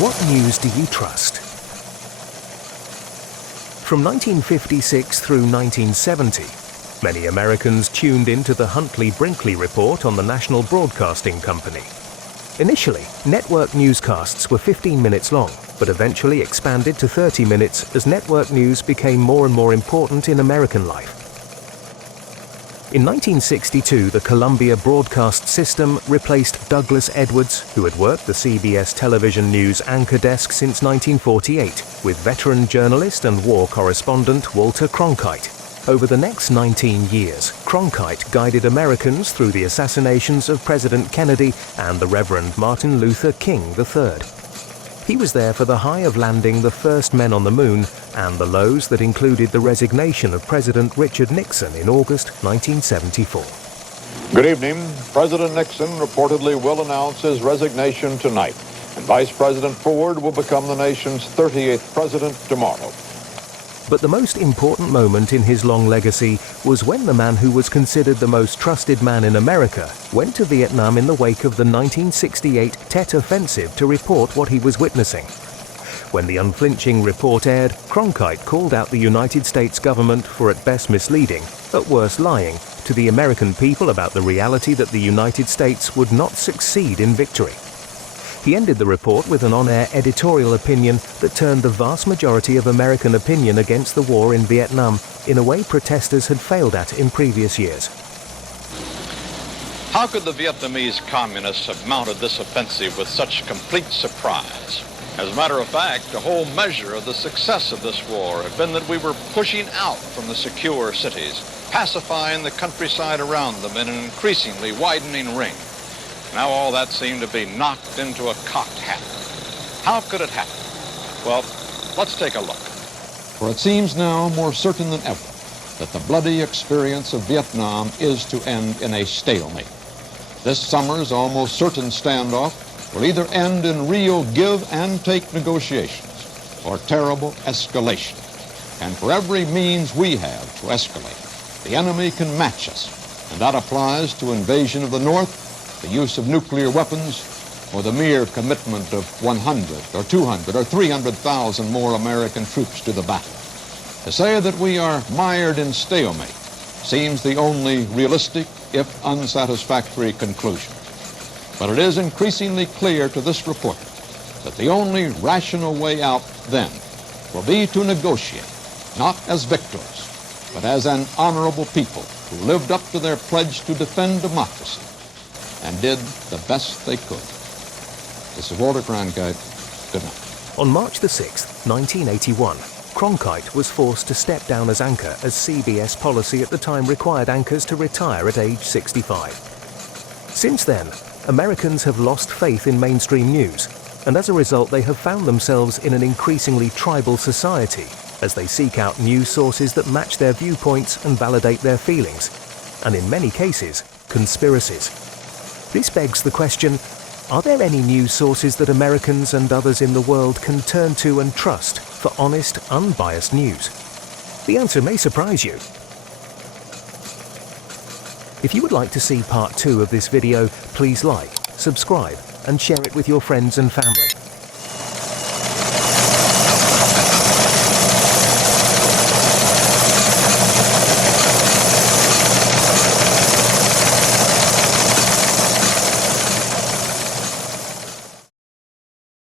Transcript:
What news do you trust? From 1956 through 1970, many Americans tuned into the Huntley-Brinkley Report on the National Broadcasting Company. Initially, network newscasts were 15 minutes long, but eventually expanded to 30 minutes as network news became more and more important in American life. In 1962, the Columbia Broadcast System replaced Douglas Edwards, who had worked the CBS television news anchor desk since 1948, with veteran journalist and war correspondent Walter Cronkite. Over the next 19 years, Cronkite guided Americans through the assassinations of President Kennedy and the Reverend Martin Luther King III. He was there for the high of landing the first men on the moon and the lows that included the resignation of President Richard Nixon in August 1974. Good evening. President Nixon reportedly will announce his resignation tonight, and Vice President Ford will become the nation's 38th president tomorrow. But the most important moment in his long legacy was when the man who was considered the most trusted man in America went to Vietnam in the wake of the 1968 Tet Offensive to report what he was witnessing. When the unflinching report aired, Cronkite called out the United States government for at best misleading, at worst lying, to the American people about the reality that the United States would not succeed in victory. He ended the report with an on-air editorial opinion that turned the vast majority of American opinion against the war in Vietnam in a way protesters had failed at in previous years. How could the Vietnamese communists have mounted this offensive with such complete surprise? As a matter of fact, the whole measure of the success of this war had been that we were pushing out from the secure cities, pacifying the countryside around them in an increasingly widening ring. Now all that seemed to be knocked into a cocked hat. How could it happen? Well, let's take a look. For it seems now more certain than ever that the bloody experience of Vietnam is to end in a stalemate. This summer's almost certain standoff will either end in real give and take negotiations or terrible escalation. And for every means we have to escalate, the enemy can match us. And that applies to invasion of the North, the use of nuclear weapons, or the mere commitment of 100 or 200 or 300,000 more American troops to the battle. To say that we are mired in stalemate seems the only realistic, if unsatisfactory, conclusion. But it is increasingly clear to this reporter that the only rational way out then will be to negotiate, not as victors, but as an honorable people who lived up to their pledge to defend democracy and did the best they could. This is Walter Cronkite. Good night. On March the 6th, 1981, Cronkite was forced to step down as anchor as CBS policy at the time required anchors to retire at age 65. Since then, Americans have lost faith in mainstream news, and as a result they have found themselves in an increasingly tribal society as they seek out news sources that match their viewpoints and validate their feelings, and in many cases, conspiracies. This begs the question, are there any news sources that Americans and others in the world can turn to and trust for honest, unbiased news? The answer may surprise you. If you would like to see part 2 of this video, please like, subscribe, and share it with your friends and family.